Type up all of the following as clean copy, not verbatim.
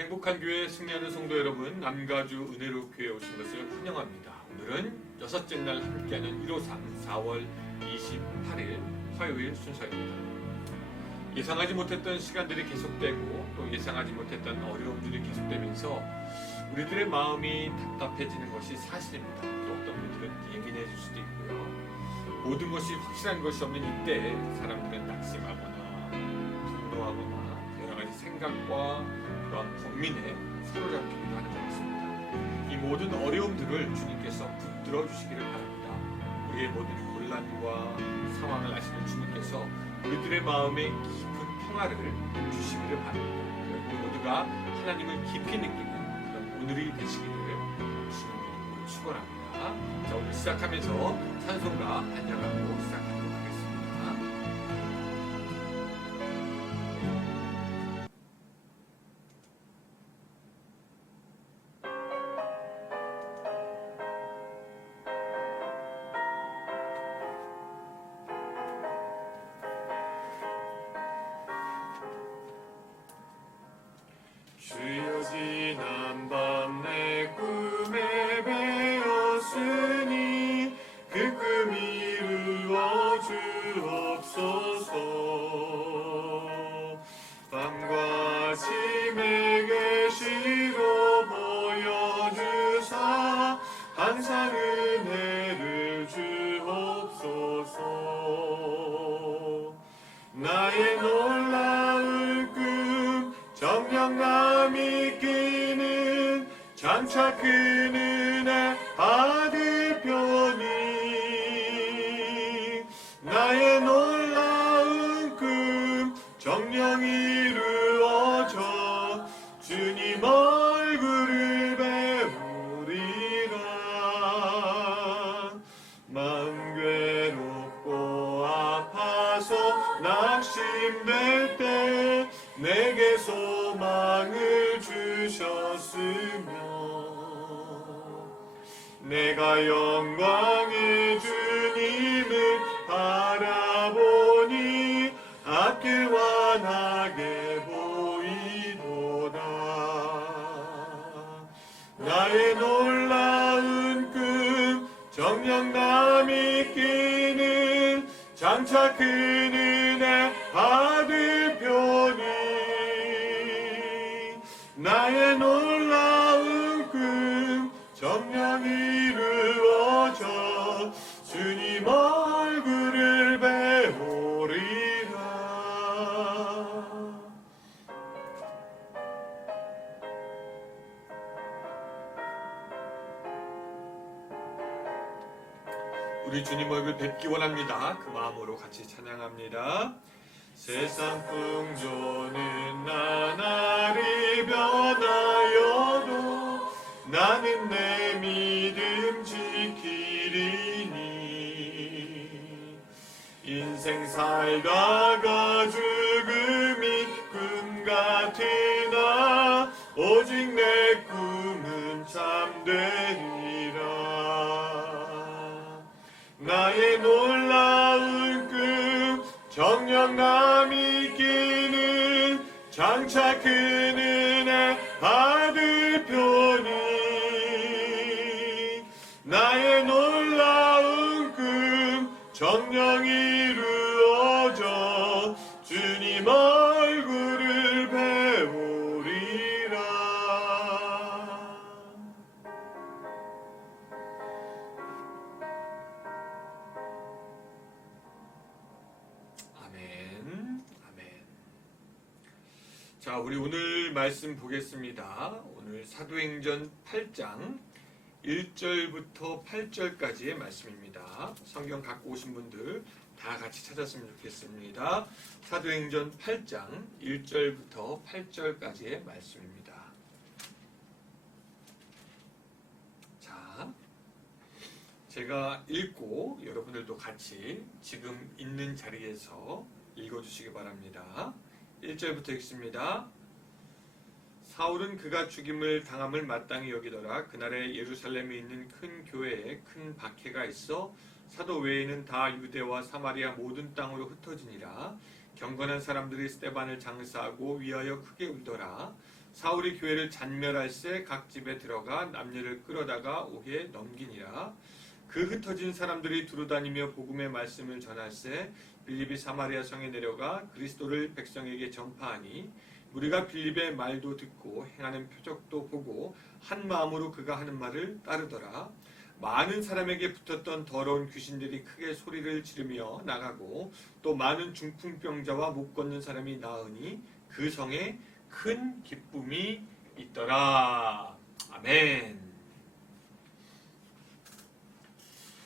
행복한 교회 승리하는 성도 여러분, 남가주 은혜로 교회에 오신 것을 환영합니다. 오늘은 여섯째 날 함께하는 153 4월 28일 화요일 순서입니다. 예상하지 못했던 시간들이 계속되고 또 예상하지 못했던 어려움들이 계속되면서 우리들의 마음이 답답해지는 것이 사실입니다. 또 어떤 분들은 예민해질 수도 있고요. 모든 것이 확실한 것이 없는 이때 사람들은 낙심하거나 분노하거나 여러 가지 생각과 그런 범민에 사로잡히기도 하는 것 같습니다. 이 모든 어려움들을 주님께서 붙들어 주시기를 바랍니다. 우리의 모든 곤란과 상황을 아시는 주님께서 우리들의 마음에 깊은 평화를 주시기를 바랍니다. 그리고 모두가 하나님을 깊이 느끼는 그런 오늘이 되시기를 주님으로 축원합니다. 자, 오늘 시작하면서 찬송가 찬양하고 시작하도록 하겠습니다. 주여 지난 밤 내 꿈에 배었으니 그 꿈이 이루어 주옵소서. 밤과 아침에 계시로 보여주사 항상 은혜를 주옵소서. 나의 놀라운 꿈 정령감이 끼는 장차 큰 은혜 받을 편이 나의 놀라운 꿈 정령 이루어져 주님 얼굴을 배우리라. 마음 괴롭고 아파서 낙심될 때 내게 소망을 주셨으며 내가 영광의 주님을 바라보니 앞길 환하게 보이도다. 나의 놀라운 꿈 정령감이 끼는 장차 큰 은혜 받을 편이 나의 놀라운 꿈 정령 이루어져 주님 얼굴을 배우리라. 우리 주님 얼굴 뵙기 원합니다. 그 마음으로 같이 찬양합니다. 세상 풍조는 나날이 변하여도 나는 내 믿음 지키리니. 인생 살다가 죽음이 꿈 같으나 오직 내 꿈은 참되리라. 나의 놀라운 꿈 정령감이 끼는 장차 큰 은혜 받을 편이 나의 놀라운 꿈 정령 이루어져 주님 얼굴을 배우리라. 아멘, 아멘. 자, 우리 오늘 말씀 보겠습니다. 오늘 사도행전 8장 1절부터 8절까지의 말씀입니다. 성경 갖고 오신 분들 다 같이 찾았으면 좋겠습니다. 사도행전 8장 1절부터 8절까지의 말씀입니다. 자, 제가 읽고 여러분들도 같이 지금 있는 자리에서 읽어주시기 바랍니다. 1절부터 읽습니다. 사울은 그가 죽임을 당함을 마땅히 여기더라. 그날에 예루살렘에 있는 큰 교회에 큰 박해가 있어 사도 외에는 다 유대와 사마리아 모든 땅으로 흩어지니라. 경건한 사람들이 스데반을 장사하고 위하여 크게 울더라. 사울이 교회를 잔멸할세 각 집에 들어가 남녀를 끌어다가 옥에 넘기니라. 그 흩어진 사람들이 두루다니며 복음의 말씀을 전할세 빌립이 사마리아 성에 내려가 그리스도를 백성에게 전파하니 우리가 빌립의 말도 듣고 행하는 표적도 보고 한 마음으로 그가 하는 말을 따르더라. 많은 사람에게 붙었던 더러운 귀신들이 크게 소리를 지르며 나가고 또 많은 중풍병자와 못 걷는 사람이 나으니 그 성에 큰 기쁨이 있더라. 아멘.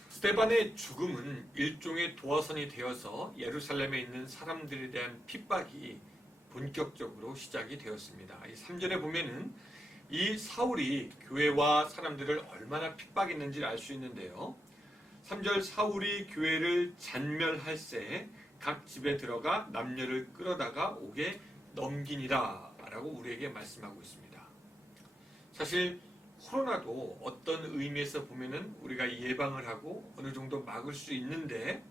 스데반의 죽음은 일종의 도화선이 되어서 예루살렘에 있는 사람들에 대한 핍박이 본격적으로 시작이 되었습니다. 이 3절에 보면은 이 사울이 교회와 사람들을 얼마나 핍박했는지를 알 수 있는데요. 3절 사울이 교회를 잔멸할세 각 집에 들어가 남녀를 끌어다가 옥에 넘기니라 라고 우리에게 말씀하고 있습니다. 사실 코로나도 어떤 의미에서 보면은 우리가 예방을 하고 어느 정도 막을 수 있는데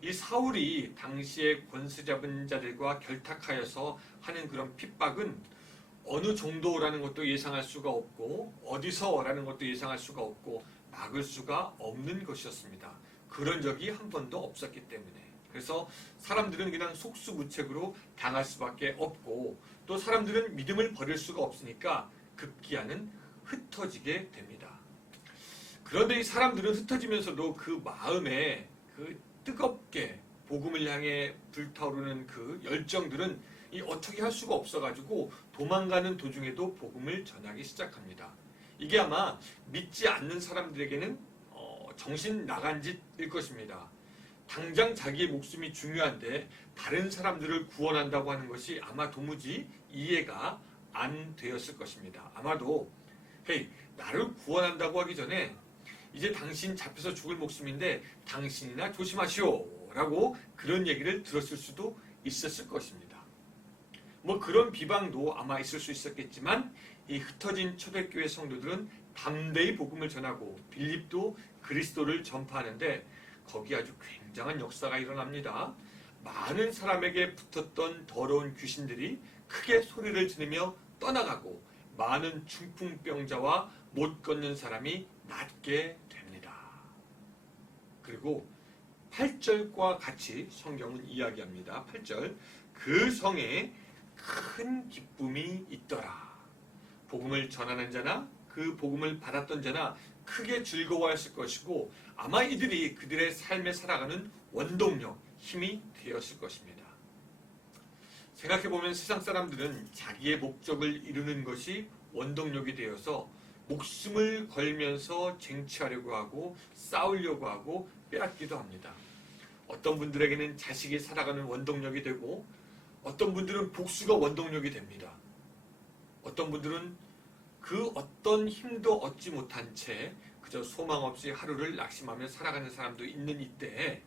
이 사울이 당시에 권세 잡은 자들과 결탁하여서 하는 그런 핍박은 어느 정도라는 것도 예상할 수가 없고 어디서라는 것도 예상할 수가 없고 막을 수가 없는 것이었습니다. 그런 적이 한 번도 없었기 때문에. 그래서 사람들은 그냥 속수무책으로 당할 수밖에 없고 또 사람들은 믿음을 버릴 수가 없으니까 급기야는 흩어지게 됩니다. 그런데 이 사람들은 흩어지면서도 그 마음에 그 뜨겁게 복음을 향해 불타오르는 그 열정들은 이 어떻게 할 수가 없어가지고 도망가는 도중에도 복음을 전하기 시작합니다. 이게 아마 믿지 않는 사람들에게는 정신 나간 짓일 것입니다. 당장 자기의 목숨이 중요한데 다른 사람들을 구원한다고 하는 것이 아마 도무지 이해가 안 되었을 것입니다. 아마도 헤이 나를 구원한다고 하기 전에 이제 당신 잡혀서 죽을 목숨인데 당신이나 조심하시오 라고 그런 얘기를 들었을 수도 있었을 것입니다. 뭐 그런 비방도 아마 있을 수 있었겠지만 이 흩어진 초대교회 성도들은 담대히 복음을 전하고 빌립도 그리스도를 전파하는데 거기 아주 굉장한 역사가 일어납니다. 많은 사람에게 붙었던 더러운 귀신들이 크게 소리를 지르며 떠나가고 많은 중풍병자와 못 걷는 사람이 낫게 됩니다. 그리고 8절과 같이 성경은 이야기합니다. 8절 그 성에 큰 기쁨이 있더라. 복음을 전하는 자나 그 복음을 받았던 자나 크게 즐거워했을 것이고 아마 이들이 그들의 삶에 살아가는 원동력, 힘이 되었을 것입니다. 생각해보면 세상 사람들은 자기의 목적을 이루는 것이 원동력이 되어서 목숨을 걸면서 쟁취하려고 하고 싸우려고 하고 빼앗기도 합니다. 어떤 분들에게는 자식이 살아가는 원동력이 되고 어떤 분들은 복수가 원동력이 됩니다. 어떤 분들은 그 어떤 힘도 얻지 못한 채 그저 소망 없이 하루를 낙심하며 살아가는 사람도 있는 이때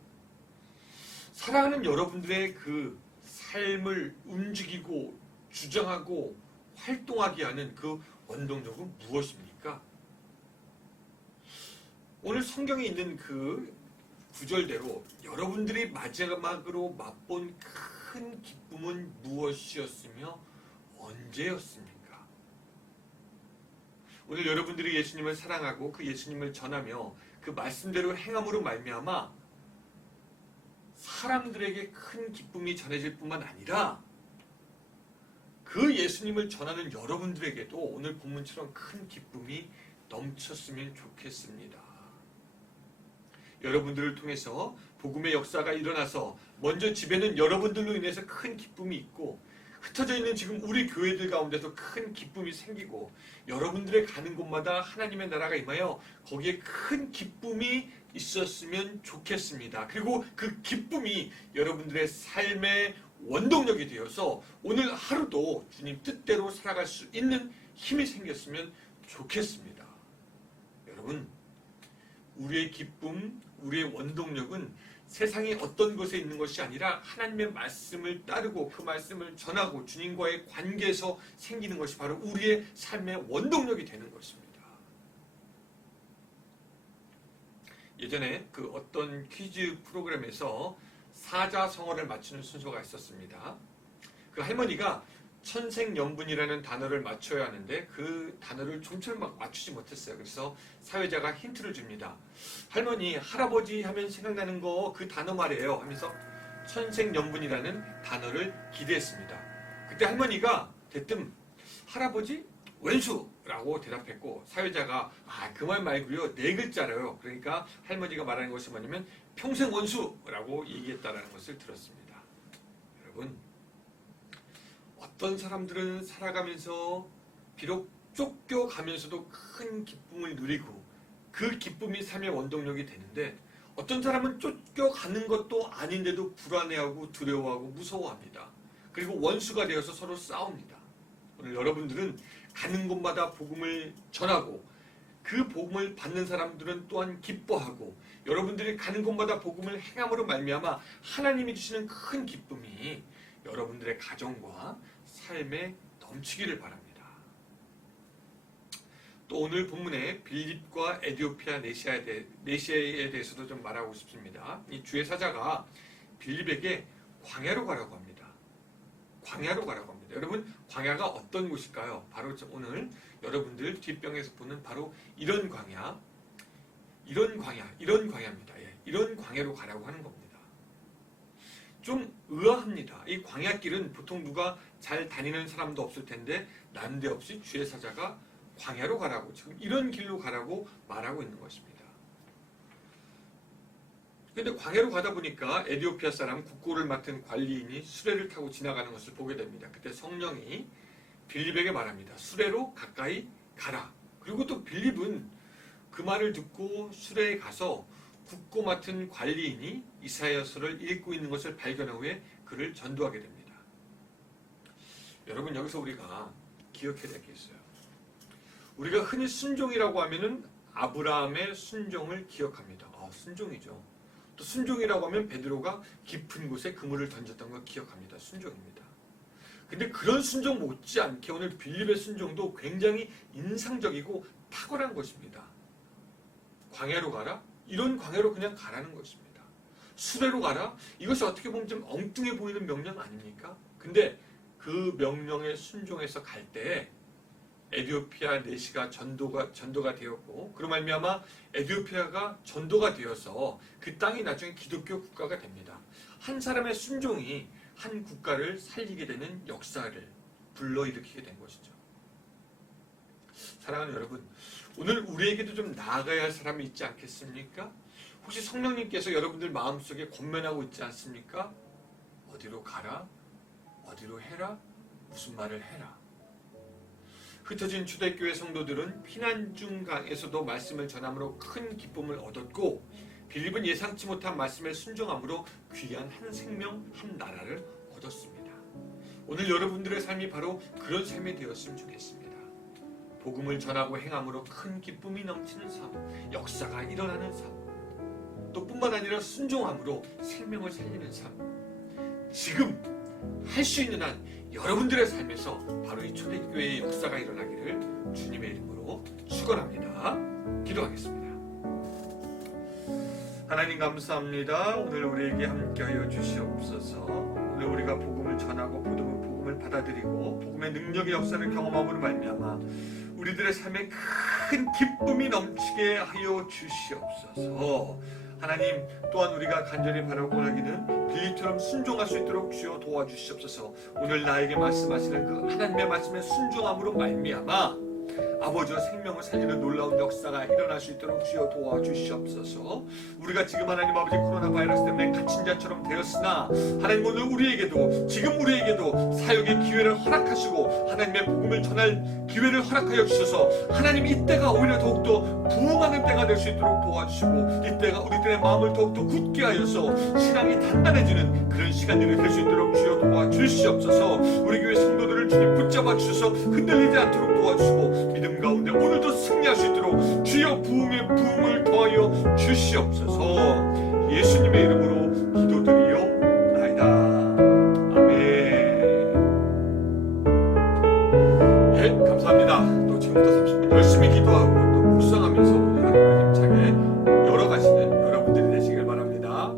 사랑하는 여러분들의 그 삶을 움직이고 주장하고 활동하게 하는 그 원동력은 무엇입니까? 오늘 성경에 있는 그 구절대로 여러분들이 마지막으로 맛본 큰 기쁨은 무엇이었으며 언제였습니까? 오늘 여러분들이 예수님을 사랑하고 그 예수님을 전하며 그 말씀대로 행함으로 말미암아 사람들에게 큰 기쁨이 전해질 뿐만 아니라 그 예수님을 전하는 여러분들에게도 오늘 본문처럼 큰 기쁨이 넘쳤으면 좋겠습니다. 여러분들을 통해서 복음의 역사가 일어나서 먼저 집에는 여러분들로 인해서 큰 기쁨이 있고 흩어져 있는 지금 우리 교회들 가운데서 큰 기쁨이 생기고 여러분들의 가는 곳마다 하나님의 나라가 임하여 거기에 큰 기쁨이 있었으면 좋겠습니다. 그리고 그 기쁨이 여러분들의 삶의 원동력이 되어서 오늘 하루도 주님 뜻대로 살아갈 수 있는 힘이 생겼으면 좋겠습니다. 여러분, 우리의 기쁨, 우리의 원동력은 세상의 어떤 곳에 있는 것이 아니라 하나님의 말씀을 따르고 그 말씀을 전하고 주님과의 관계에서 생기는 것이 바로 우리의 삶의 원동력이 되는 것입니다. 예전에 그 어떤 퀴즈 프로그램에서 사자성어를 맞추는 순서가 있었습니다. 그 할머니가 천생연분이라는 단어를 맞춰야 하는데 그 단어를 좀처럼 막 맞추지 못했어요. 그래서 사회자가 힌트를 줍니다. 할머니, 할아버지 하면 생각나는 거 그 단어 말이에요 하면서 천생연분이라는 단어를 기대했습니다. 그때 할머니가 대뜸 할아버지? 왼수라고 대답했고 사회자가 그 말 말고요, 4글자래요. 그러니까 할머니가 말하는 것이 뭐냐면 평생 원수라고 얘기했다라는 것을 들었습니다. 여러분, 어떤 사람들은 살아가면서 비록 쫓겨가면서도 큰 기쁨을 누리고 그 기쁨이 삶의 원동력이 되는데, 어떤 사람은 쫓겨가는 것도 아닌데도 불안해하고 두려워하고 무서워합니다. 그리고 원수가 되어서 서로 싸웁니다. 오늘 여러분들은 가는 곳마다 복음을 전하고 그 복음을 받는 사람들은 또한 기뻐하고, 여러분들이 가는 곳마다 복음을 행함으로 말미암아 하나님이 주시는 큰 기쁨이 여러분들의 가정과 삶에 넘치기를 바랍니다. 또 오늘 본문에 빌립과 에디오피아 네시아에 대해서도 좀 말하고 싶습니다. 이 주의 사자가 빌립에게 광야로 가라고 합니다. 광야로 가라고 합니다. 여러분, 광야가 어떤 곳일까요? 바로 오늘 여러분들 뒷병에서 보는 바로 이런 광야입니다. 이런 광야로 가라고 하는 겁니다. 좀 의아합니다. 이 광야길은 보통 누가 잘 다니는 사람도 없을 텐데 난데없이 주의 사자가 광야로 가라고, 지금 이런 길로 가라고 말하고 있는 것입니다. 근데 광야로 가다 보니까 에디오피아 사람 국고를 맡은 관리인이 수레를 타고 지나가는 것을 보게 됩니다. 그때 성령이 빌립에게 말합니다. 수레로 가까이 가라. 그리고 또 빌립은 그 말을 듣고 수레에 가서 국고 맡은 관리인이 이사야서를 읽고 있는 것을 발견한 후에 그를 전도하게 됩니다. 여러분, 여기서 우리가 기억해야 될 게 있어요. 우리가 흔히 순종이라고 하면은 아브라함의 순종을 기억합니다. 순종이죠. 또 순종이라고 하면 베드로가 깊은 곳에 그물을 던졌던 걸 기억합니다. 순종입니다. 근데 그런 순종 못지않게 오늘 빌립의 순종도 굉장히 인상적이고 탁월한 것입니다. 광야로 가라? 이런 광야로 그냥 가라는 것입니다. 수레로 가라? 이것이 어떻게 보면 좀 엉뚱해 보이는 명령 아닙니까? 근데 그 명령에 순종해서 갈 때 에디오피아 네시가 전도가 되었고, 그로 말미암아 에디오피아가 전도가 되어서 그 땅이 나중에 기독교 국가가 됩니다. 한 사람의 순종이 한 국가를 살리게 되는 역사를 불러일으키게 된 것이죠. 사랑하는 여러분, 오늘 우리에게도 좀 나아가야 할 사람이 있지 않겠습니까? 혹시 성령님께서 여러분들 마음속에 권면하고 있지 않습니까? 어디로 가라? 어디로 해라? 무슨 말을 해라? 흩어진 초대교회 성도들은 피난 중에서도 말씀을 전함으로 큰 기쁨을 얻었고, 빌립은 예상치 못한 말씀에 순종함으로 귀한 한 생명, 한 나라를 얻었습니다. 오늘 여러분들의 삶이 바로 그런 삶이 되었으면 좋겠습니다. 복음을 전하고 행함으로 큰 기쁨이 넘치는 삶, 역사가 일어나는 삶, 또 뿐만 아니라 순종함으로 생명을 살리는 삶, 지금 할 수 있는 한 여러분들의 삶에서 바로 이 초대교회의 역사가 일어나기를 주님의 이름으로 축원합니다. 기도하겠습니다. 하나님 감사합니다. 오늘 우리에게 함께하여 주시옵소서. 오늘 우리가 복음을 전하고 복음을 받아들이고 복음의 능력의 역사를 경험함으로 말미암아 우리들의 삶에 큰 기쁨이 넘치게 하여 주시옵소서. 하나님, 또한 우리가 간절히 바라고 원하기는 빌립처럼 순종할 수 있도록 주여 도와주시옵소서. 오늘 나에게 말씀하시는 그 하나님의 말씀에 순종함으로 말미암아 아버지와 생명을 살리는 놀라운 역사가 일어날 수 있도록 주여 도와주시옵소서. 우리가 지금 하나님 아버지 코로나 바이러스 때문에 갇힌 자처럼 되었으나 하나님 오늘 우리에게도 지금 우리에게도 사역의 기회를 허락하시고 하나님의 복음을 전할 기회를 허락하여 주셔서 하나님 이때가 오히려 더욱더 부흥하는 때가 될 수 있도록 도와주시고 이때가 우리들의 마음을 더욱더 굳게 하여서 신앙이 단단해지는 그런 시간들이 될 수 있도록 주여 도와주시옵소서. 우리 교회 성도들을 주님 붙잡아 주셔서 흔들리지 않도록 도와주시고 믿음 가운데 오늘도 승리할 수 있도록 주여 부흥의 부흥을 더하여 주시옵소서. 예수님의 이름으로 기도드리옵나이다. 아멘. 예, 감사합니다. 또 지금부터 30분 열심히 기도하고 또 묵상하면서 오늘 하루를 힘차게 열어가시는 여러분들이 되시길 바랍니다.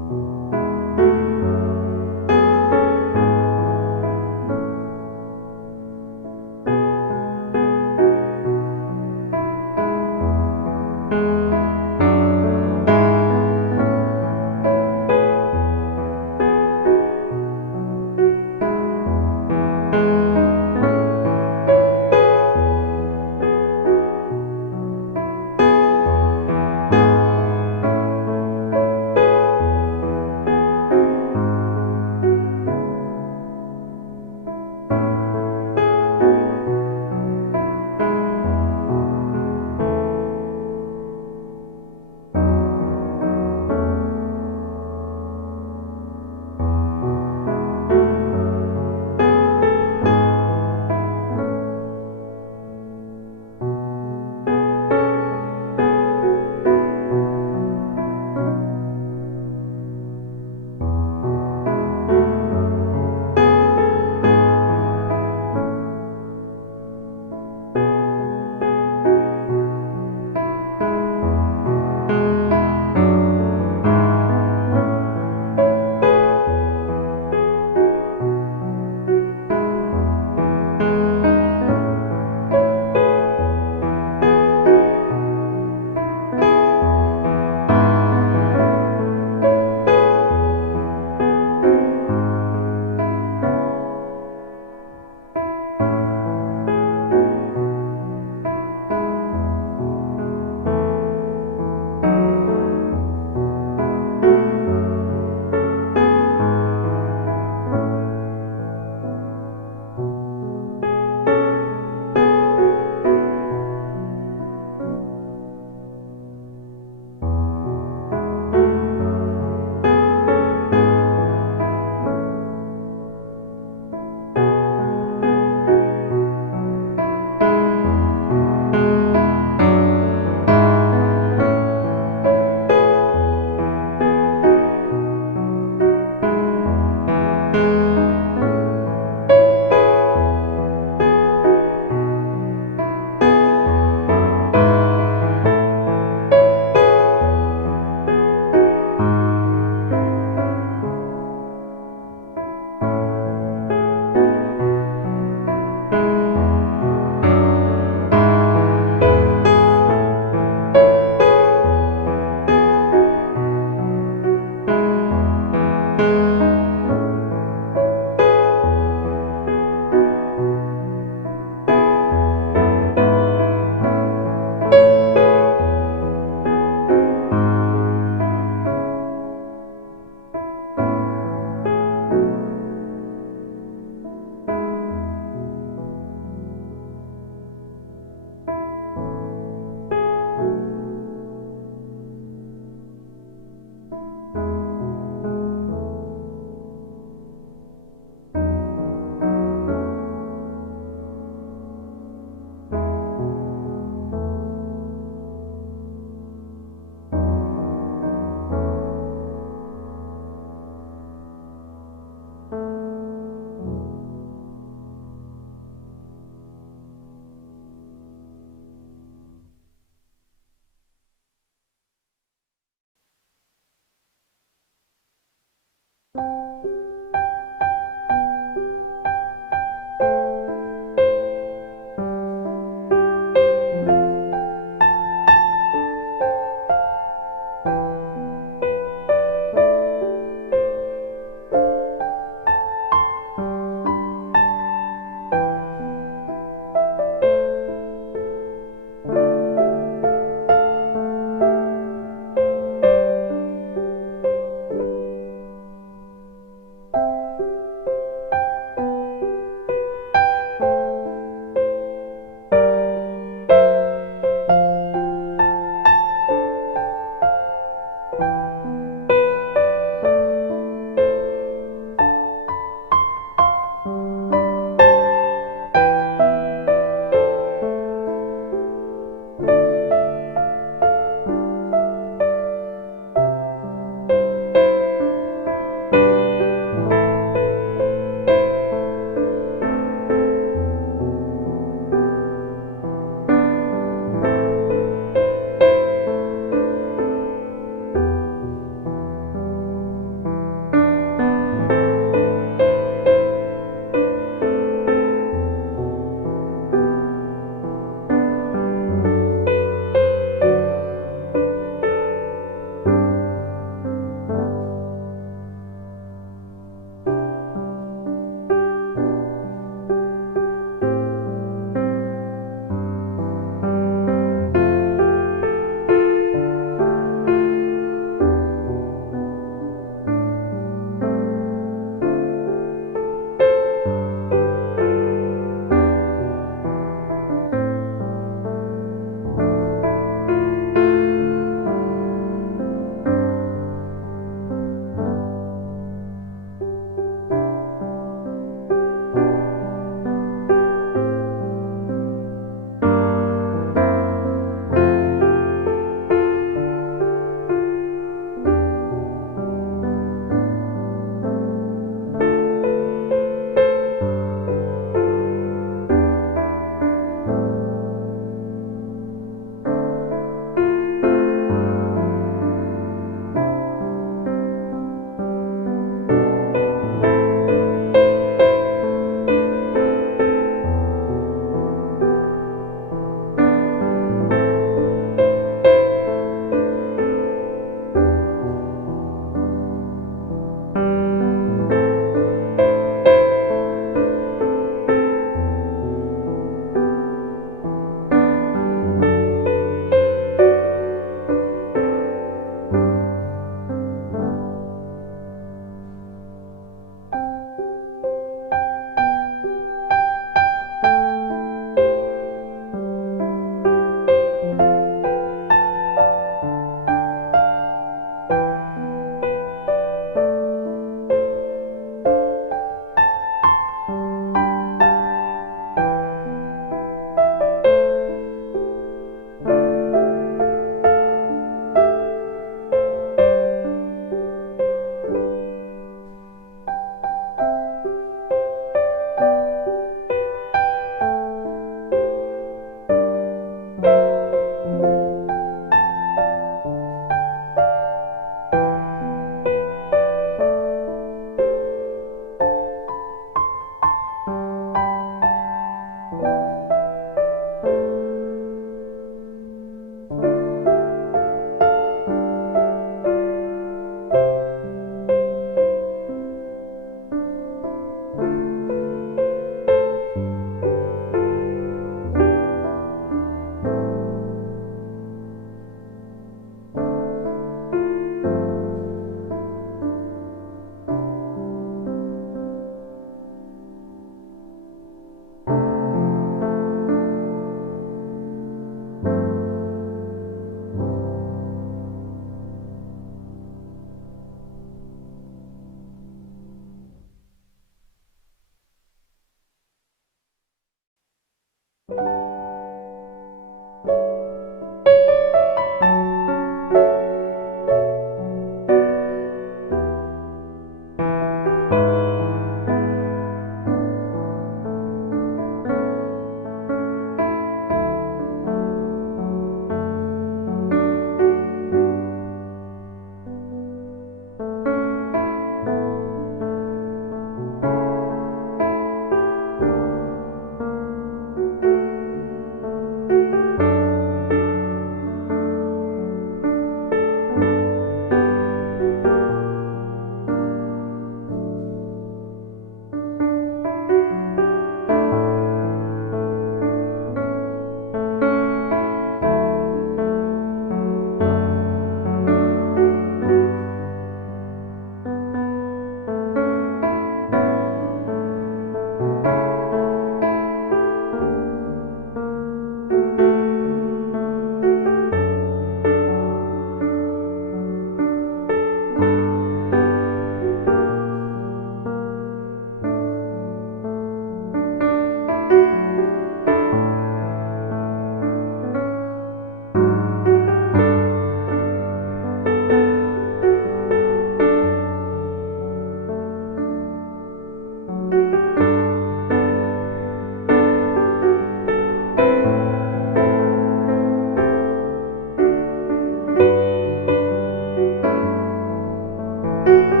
주님